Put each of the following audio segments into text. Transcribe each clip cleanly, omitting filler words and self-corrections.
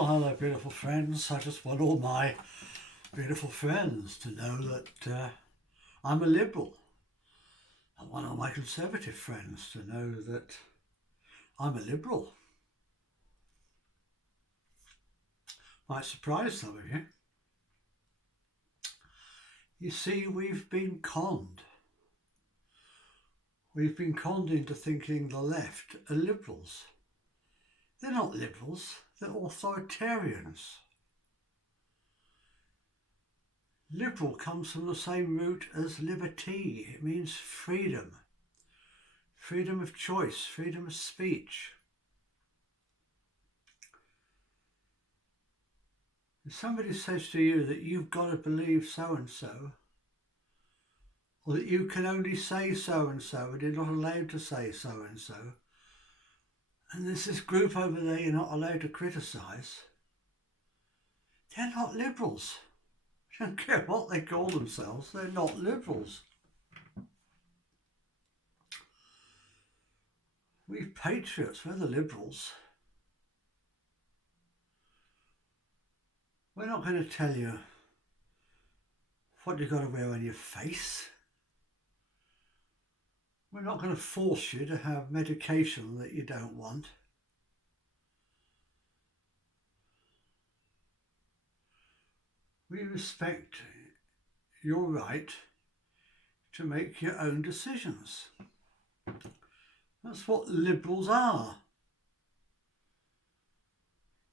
Well, hello, beautiful friends. I just want all my beautiful friends to know that I'm a liberal. I want all my conservative friends to know that I'm a liberal. Might surprise some of you. You see, we've been conned. We've been conned into thinking the left are liberals. They're not liberals, they're authoritarians. Liberal comes from the same root as liberty. It means freedom. Freedom of choice, freedom of speech. If somebody says to you that you've got to believe so-and-so, or that you can only say so-and-so and you're not allowed to say so-and-so, and there's this group over there you're not allowed to criticise, they're not liberals. I don't care what they call themselves, they're not liberals. We patriots, we're the liberals. We're not going to tell you what you've got to wear on your face. We're not going to force you to have medication that you don't want. We respect your right to make your own decisions. That's what liberals are.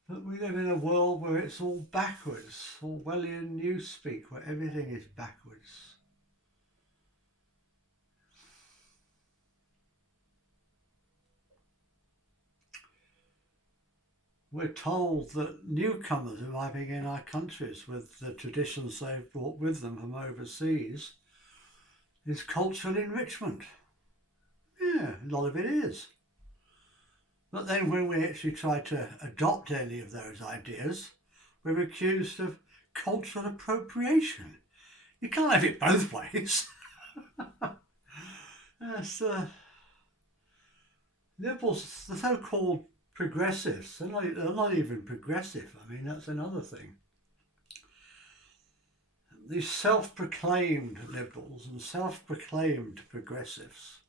But we live in a world where it's all backwards, Orwellian newspeak, where everything is backwards. We're told that newcomers arriving in our countries with the traditions they've brought with them from overseas is cultural enrichment. Yeah, a lot of it is. But then when we actually try to adopt any of those ideas, we're accused of cultural appropriation. You can't have it both ways. Liberals, the so-called progressives, they're not even progressive. I mean, that's another thing. These self-proclaimed liberals and self-proclaimed progressives,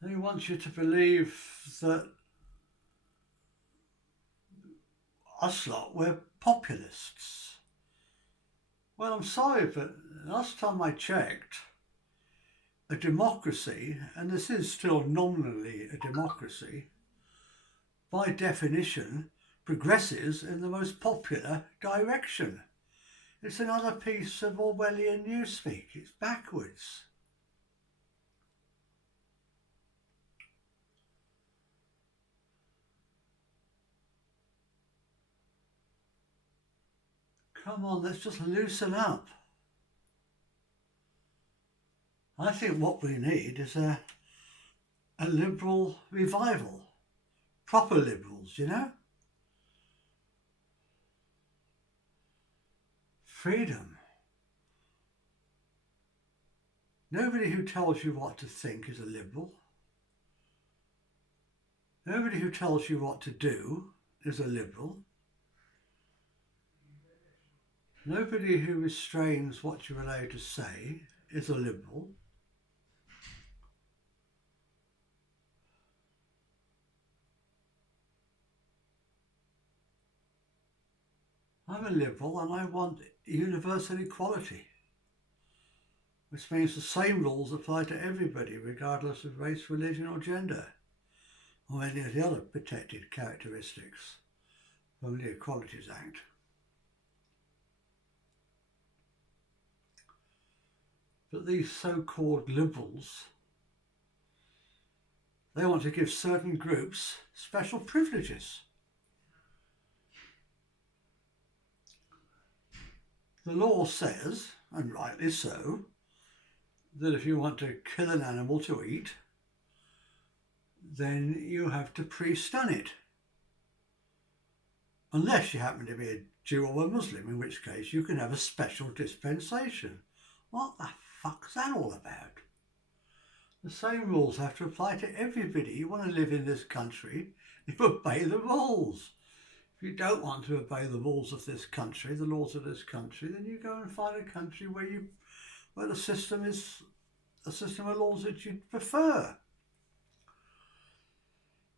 they want you to believe that us lot, we're populists. Well, I'm sorry, but last time I checked, a democracy, and this is still nominally a democracy, by definition, progresses in the most popular direction. It's another piece of Orwellian newspeak. It's backwards. Come on, let's just loosen up. I think what we need is a liberal revival. Proper liberals, you know? Freedom. Nobody who tells you what to think is a liberal. Nobody who tells you what to do is a liberal. Nobody who restrains what you're allowed to say is a liberal. I'm a liberal and I want universal equality, which means the same rules apply to everybody, regardless of race, religion or gender, or any of the other protected characteristics from the Equalities Act. But these so-called liberals, they want to give certain groups special privileges. The law says, and rightly so, that if you want to kill an animal to eat, then you have to pre-stun it. Unless you happen to be a Jew or a Muslim, in which case you can have a special dispensation. What the fuck's that all about? The same rules have to apply to everybody. You want to live in this country, you obey the rules. If you don't want to obey the rules of this country, the laws of this country, then you go and find a country where the system is a system of laws that you prefer.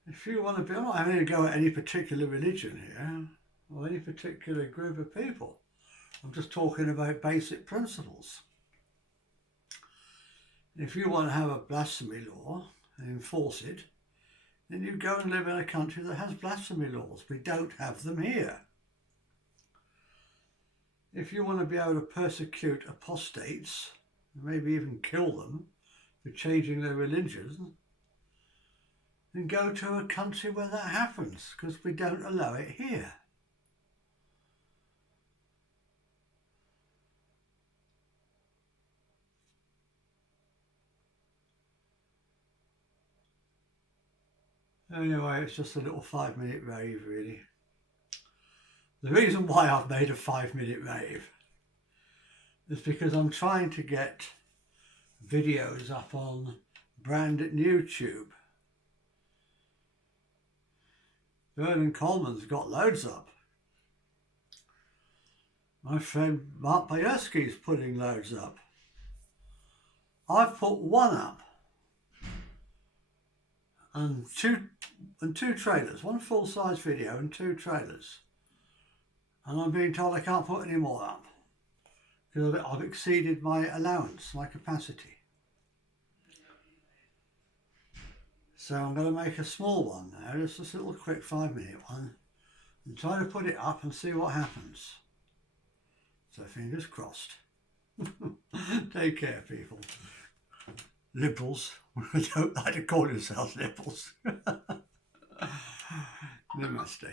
If you want to be, I'm not having to go at any particular religion here or any particular group of people. I'm just talking about basic principles. If you want to have a blasphemy law and enforce it, then you go and live in a country that has blasphemy laws. We don't have them here. If you want to be able to persecute apostates, maybe even kill them for changing their religion, then go to a country where that happens, because we don't allow it here. Anyway, it's just a little 5-minute rave, really. The reason why I've made a 5-minute rave is because I'm trying to get videos up on brand YouTube. Vernon Coleman's got loads up. My friend Mark Bayersky's putting loads up. I've put one up. And two trailers, one full-size video and 2 trailers. And I'm being told I can't put any more up because I've exceeded my allowance, my capacity. So I'm going to make a small one now, just a little quick 5-minute one, and try to put it up and see what happens. So fingers crossed. Take care, people. Liberals. I don't like to call yourselves liberals. Namaste.